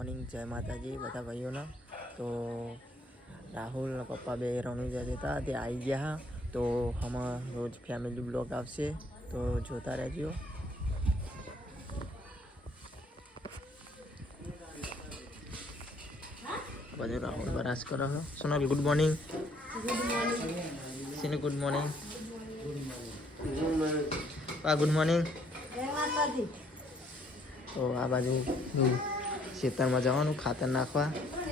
Morning જય માતાજી બધા ભાઈઓના. તો રાહુલ ને પપ્પા બે રણુજા જતા તે આવી ગયા હા. તો આમાં રોજ ફેમિલી બ્લોગ આવશે તો જોતા રહેજો. બધું રાહુલ બરાસ કરો છો સોનલ ગુડ મોર્નિંગ સિનુ ગુડ મોર્નિંગ પા ગુડ મોર્નિંગ તો આ બાજુ હું ખેતરમાં જવાનું, ખાતર નાખવા.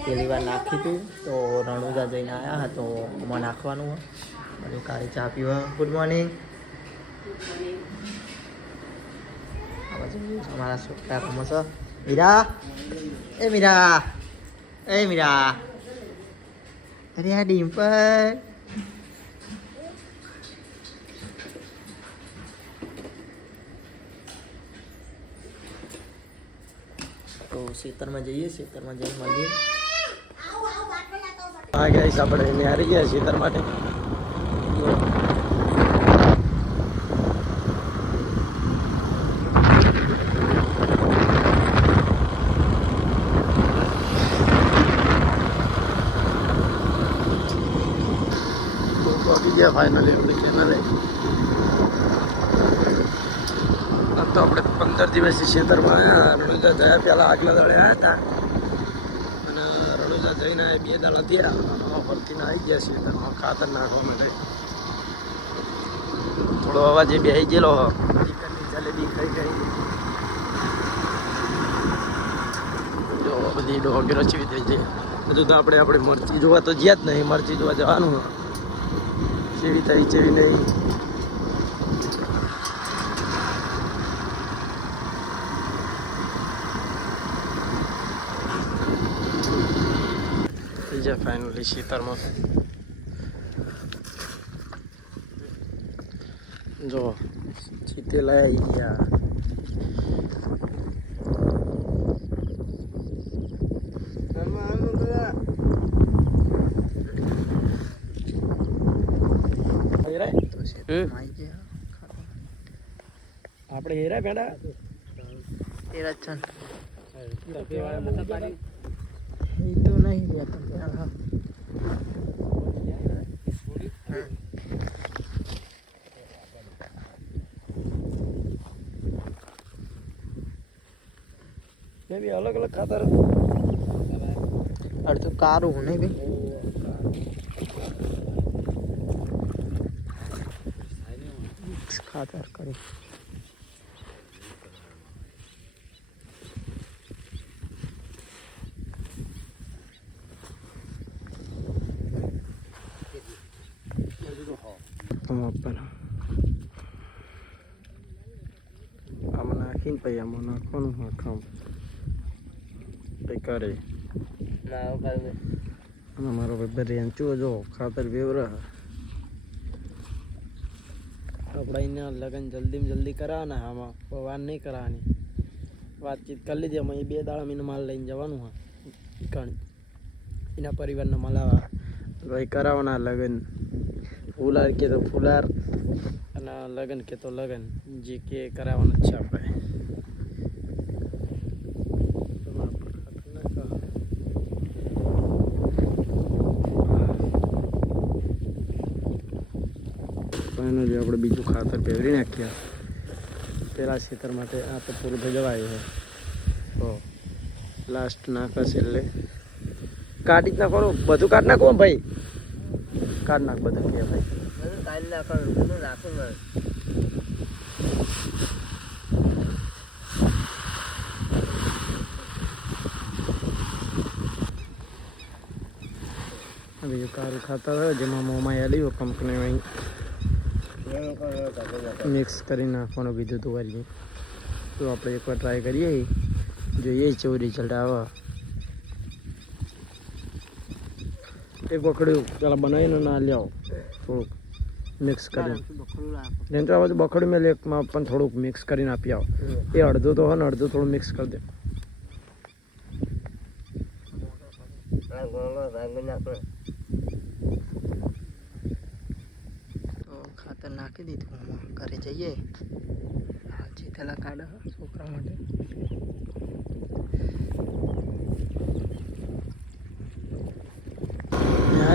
પહેલી વાર નાખ્યું હતું તો રણુજા જઈને આવ્યા હતા તો એમાં નાખવાનું બધું કાળી ચા પીવા. ગુડ મોર્નિંગ અમારા છોકરા છો મીરા. એ મીરા. એ મીરા. અરે આ ડિમ્પલ તો ખેતરમાં જઈએ ખેતરમાં જઈને મળીએ હા ગાઈસ આપણે એને હારી ગયા ખેતર માટે તો પહોંચી ગયા ફાઇનલી આપણે ખેતરે આમ તો આપણે પંદર દિવસથી ખેતરમાં આવ્યા રણુજા જયા પહેલાં આગલા દળે આવ્યા હતા. અને રણુજા જઈને બે દળ થયા. ફરતીને આવી ગયા છે ખેતરમાં ખાતર નાખવા માટે. થોડો અવાજ એ બેસી ગયેલો ચિકનની જલેબી ખાઈ ખાઈ. જો બધી ડોગી રચવી થઈ છે. બધું તો આપણે આપણે મરચી જોવા તો જ્યાં જ નહીં. મરચી જોવા જવાનું ચેવી થઈ, ચેવી નહીં. જાય ફાઇનલી શીતળમાં. જો ચીતેલા આવી ગયા ગયા આપણે હેરા ભેડા હેરા જ છે ને. એ એ તો નહીં બે ત્રણ જણા. બી અલગ અલગ ખાતર અડધું કારું નહીં કરી આપવાના આમાં નાખીને પછી આમાં નાખવાનું આખા પછી કરે અને મારો ભાઈ રેંચો જો ખાતર વેવરા આપણે અહીંયા લગ્ન જલ્દીમાં જલ્દી કરાવવાના આમાં વાર નહીં કરાવવાની વાતચીત કરી લીધી અમે બે દાડા મહિને માલ લઈને જવાનું હા એના પરિવારને માલ ભાઈ કરાવવાના લગ્ન ફૂલાર કે તો ફુલાર અને લગ્ન કે તો લગ્ન, જે કે કરાવવાનું છે આપણે. ફાઇનલી આપણે બીજું ખાતર પહેરી નાખ્યા પેલા ખેતર માટે આ તો પૂરું ભજવાયું હોય તો લાસ્ટ નાખશે એટલે કાઢી જ નાખવાનું. બધું કાઢી નાખો ભાઈ? કાઢ નાખ બધું કે ભાઈ. કાઢી નાખવાનું નાખું બીજું કારું ખાતા હોય, જેમાં મોમાં હોય કંપની અહીં મિક્સ કરી નાખવાનું કીધું તું વારી તો આપણે એકવાર ટ્રાય કરીએ. જોઈએ કેવું રિઝલ્ટ આવે. એક બકડ્યું પેલા બનાવીને ના લ્યાવો. થોડુંક મિક્સ કરીને. બખડું રાખો જેમ તો આ બધું બકડ્યું મેં લેકમાં પણ થોડુંક મિક્સ કરીને આપી આવો. એ અડધું તો હોય ને અડધું થોડું મિક્સ કરી દે. ખાતર નાખી દીધું. ઘરે જઈએ. હા ચેતેલા કાઢ છોકરા માટે.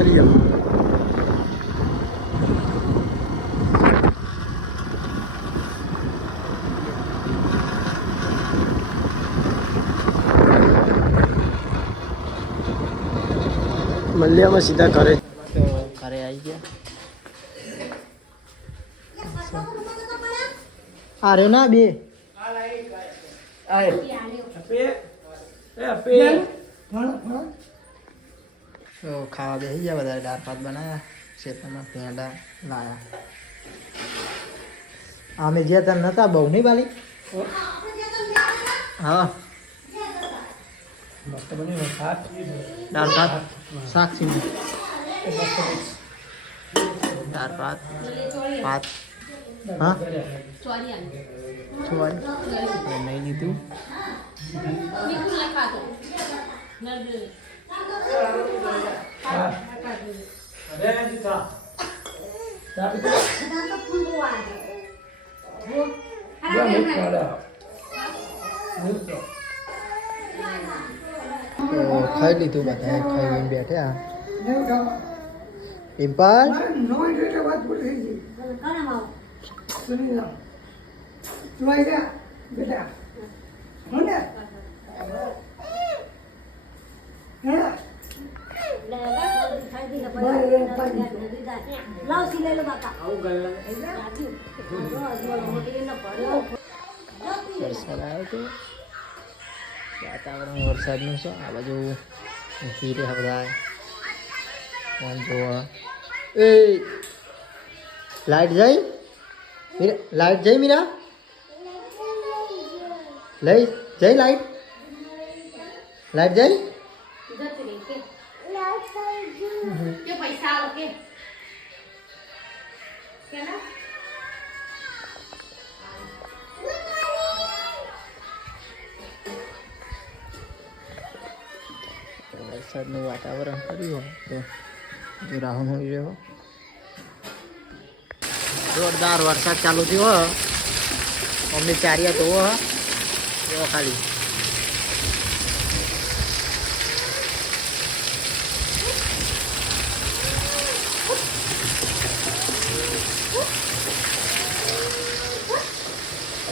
દરિયો મલ્યામાં સીધા ઘરે તો ઘરે આવી ગયા આ રહ્યો ના બે તો ખાવા બેસી ગયા બધા દાળ ભાત બનાવ્યા ખેતરમાં પેંડા લાયા અમે જે તને નતા બહુ નહીં બાલી હા દાળ ભાત શાક સીંગું દાળ ભાત ભાત હા ચોવાડી નહીં લીધું તો ખાઈ લીધું બધા ખાઈને બેઠા પિમ્પલ વરસાદ આવ્યો તો વાતાવરણ વરસાદનું છે આ બાજુ ધીરે બધા ફોન જોવા એ લાઈટ જઈ મીરા લાઈટ જઈ મીરા લઈ જઈ લાઈટ લાઈટ જઈ વરસાદનું વાતાવરણ કર્યું હોય તો જો રાહુલ હોઈ રહ્યો. જોરદાર વરસાદ ચાલુ થયો. અમને ચારિયા જોવો હો. ખાલી.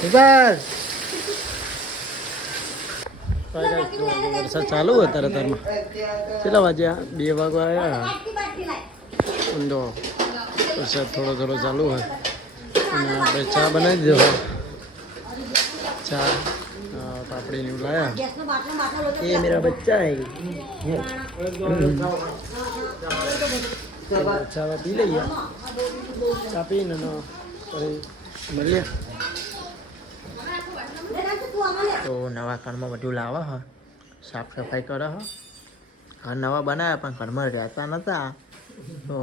બસ વરસાદ ચાલુ હોય તારે તારમાં. કેટલા વાગ્યા બે વાગવા આવ્યા? ઊંડો વરસાદ થોડો થોડો ચાલુ હોય. અને આપણે ચા બનાવી દીધો. ચા પાપડી ને એવું લાયા. એ મેરા બચ્ચા હે. ચા પી લઈએ. ચા પીને પછી મળીએ તો નવા ઘરમાં બધું લાવે હ સાફ સફાઈ કરે હ ઘર નવા બનાવ્યા પણ ઘરમાં રહેતા નહોતા તો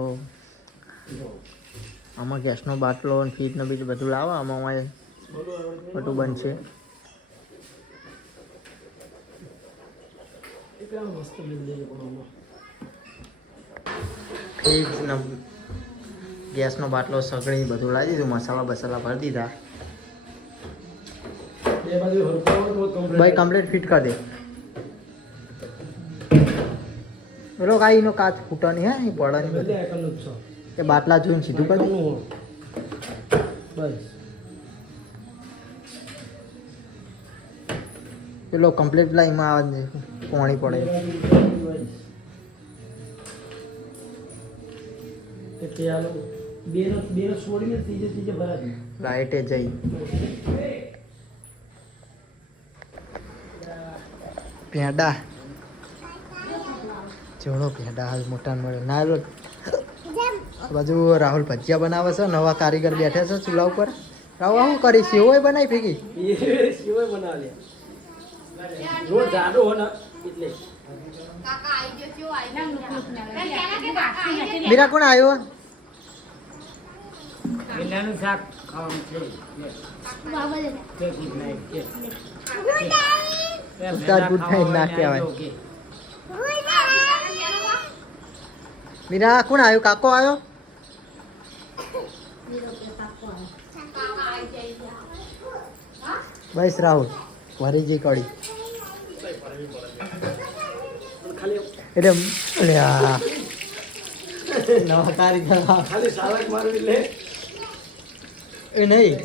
આમાં ગેસનો બાટલો અને ફ્રીજ બીજું બધું લાવો આમાં અમારે બધું બનશે ફ્રીજ ને ગેસનો બાટલો સગડી બધું લાવી દીધું મસાલા બસાલા ભરી દીધા. ભાઈ કમ્પ્લીટ ફિટ કરી દે. પેલો કાંઈ કાચ ફૂટો નહીં હે એ પડે નહીં બધે બધું. એકલનું જ છો. એ બાટલા જોઈને સીધું કરી બસ. પેલો કમ્પ્લીટ પેલા એમાં પોણી પડે. બેનો બેનો છોડીને ત્રીજે ત્રીજે ભરાય લાઈટે જઈ. પેંડા જોડો પેંડા હાલ મોટા ને મળે ના બાજુ રાહુલ ભજીયા બનાવે છે નવા કારીગર બેઠા છે ચૂલા ઉપર. રાહુલ શું કરી સેવોય બનાવી ફેંકી? એ સિવાય બનાવે. રોજ જાડો હો ને એટલે. મીરા કોણ આવ્યો પેલાનું શાક ખાવાનું છે. મીરા કોણ આવ્યો? કાકો આવ્યો? બસ રાહુલ વરીજી કડી. એટલે અલ્યા. નવા કારીગર ખાલી સાલક મારવી લે. એ નહીં.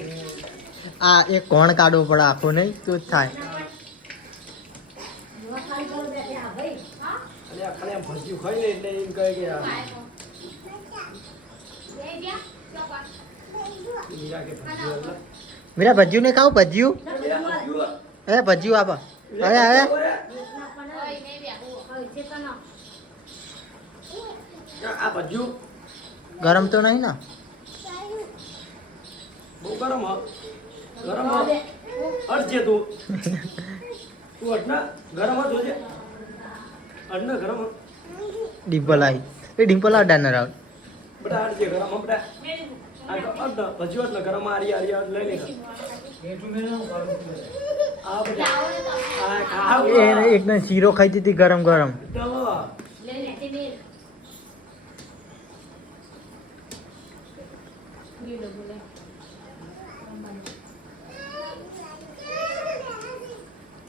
આ એક કોણ કાઢવું પડે આખો નહીં? તો થાય. મીરા, ભજ્યું ને ખાવ? ભજ્યું? એ ભજીયું આપો. અરે અરે ગરમ તો નહીં ને? બહુ ગરમ હ. ગરમ અડજે તું. તું અડના ગરમ જ હોજે ગરમ ડિમ્પલ એ ડિમ્પલ આ ડાનર આવ બેટા અડજે ગરમ બેટા એટલે ગરમ આરી આરી લઈ લે આ બેટા આ ખાવ. એ એકદમ શીરો ખાઈ હતી ગરમ ગરમ ચાલો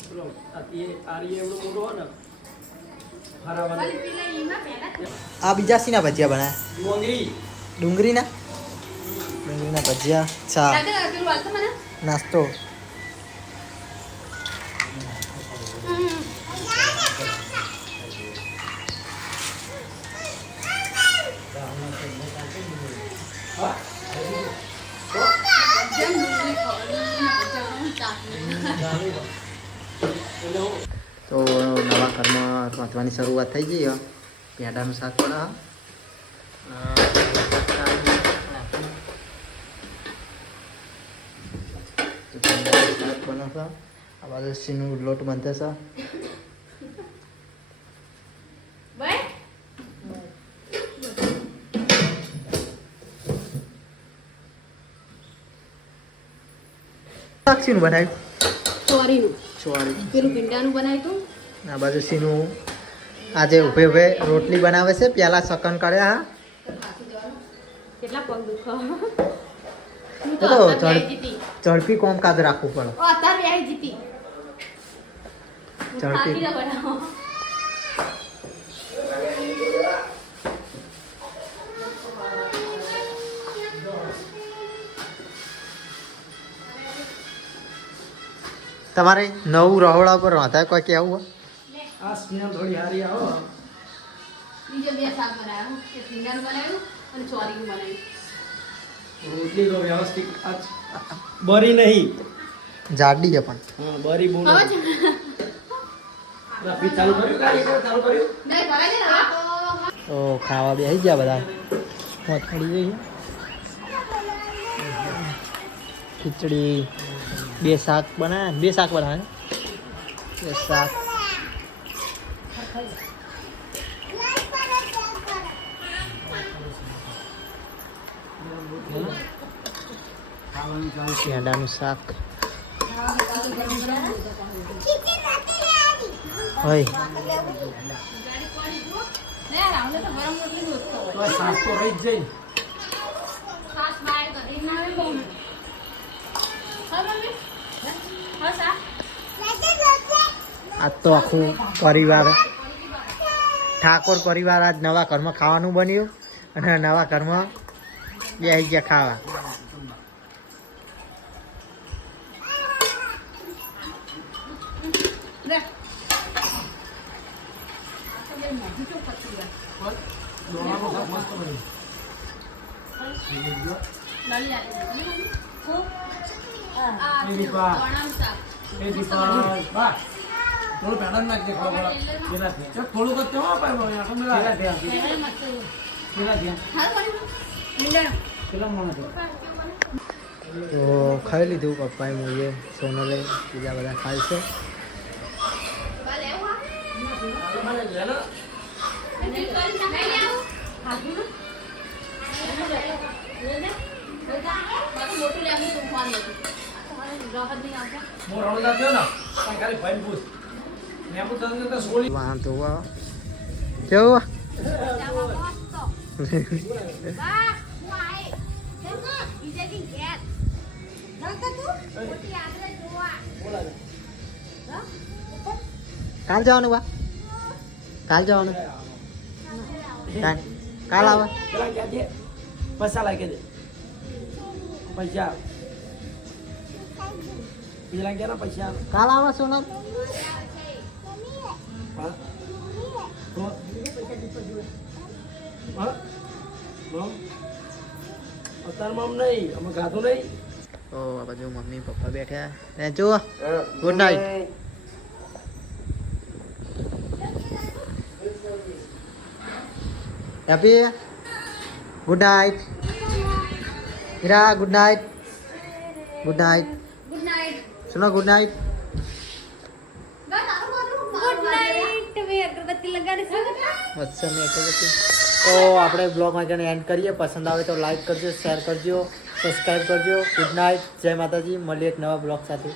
ચલો આ બીજા સીના ભજીયા બનાવ્યા ડુંગળી. ડુંગળીના? ડુંગળીના ભજીયા? ચા. નાસ્તો. શરૂઆત થઈ ગઈ હવે. પેંડાનું શાક પણ આ બાજુ સીનું લોટ બંધ શાક સીનું બનાવ્યું? ચોરીનું. ચોરી પેલું ભીંડાનું બનાવ્યું હતું? આ બાજુ સીનું આજે ઉભે ઉભે રોટલી બનાવે છે. પેલા સકન કર્યા હા. કેટલા પગ દુખો. તો તો કોમ ઝડપી કોમકાજ રાખવું પડે. અત્યારે બેહી જીતી. ઝડપી. તમારે નવું રહોડા પર રાંધાય કોઈ કહેવું હોય? આ સ્મેલ થોડી હારી આવો. બીજો બે શાક બનાવ્યું. એક ભીંડાનું બનાવ્યું અને ચોરીનું બનાવ્યું રોટલી તો વ્યવસ્થિત બરી નહીં. જાડી છે પણ. હા બરી બોલ હવે ચાલુ કર્યું? કાર્ય ચાલુ કર્યું. નહીં કરાય ને હવે તો તો ખાવા બેસી ગયા બધા. મોત પડી ગઈ ખીચડી બે શાક બનાવ્યા બે શાક બનાવ્યા બે શાક. પેંડાનું શાક હોય આ તો આખું પરિવાર ઠાકોર પરિવાર આજ નવા ઘરમાં ખાવાનું બન્યું અને નવા ઘરમાં બે ગયા ખાવા. શાક મસ્ત થોડું પેડા નાખજે. પેલાથી. ચાલ, થોડુંક જ તેમાં પાય ભાઈ, પેલાથી. હારું બન્યું ભીંડાનું પેલા માણસ તો ખાઈ લીધું પપ્પાએ મૂઈએ સોનલે બીજા બધા ખાય છે? મને મોટું લેવું થયો ને ખાલી ભાઈ પૂછ. મેં પૂછ્યું તને તો સોળી. વાહ તો વાહ કેવું બા, હું આઈ. બીજેથી ઘેર. રમતો તું? મોટી આંગળે જોવા. કાલ જવાનું બા કાલ જવાનું કાલ કાલ આવે પેલા કહેજે પૈસા લાગે દે પૈસા પેલા કે ના પૈસા કાલ આવે સોનલ અત્યારમાં આમ નહીં અમે ખાધું નહીં. તો આ બાજુ મમ્મી પપ્પા બેઠા. ને Good night. Happy good night Heera good night good night good night સુનો good night good night મે અગરબત્તી લગાડી છે વત્સની અગરબત્તી તો આપણે બ્લોગમાં જઈને એન્ડ કરીએ. પસંદ આવે તો લાઈક કરજો શેર કરજો સબસ્ક્રાઈબ કરજો. ગુડ નાઇટ જય માતાજી. મળીએ એક નવા બ્લોગ સાથે.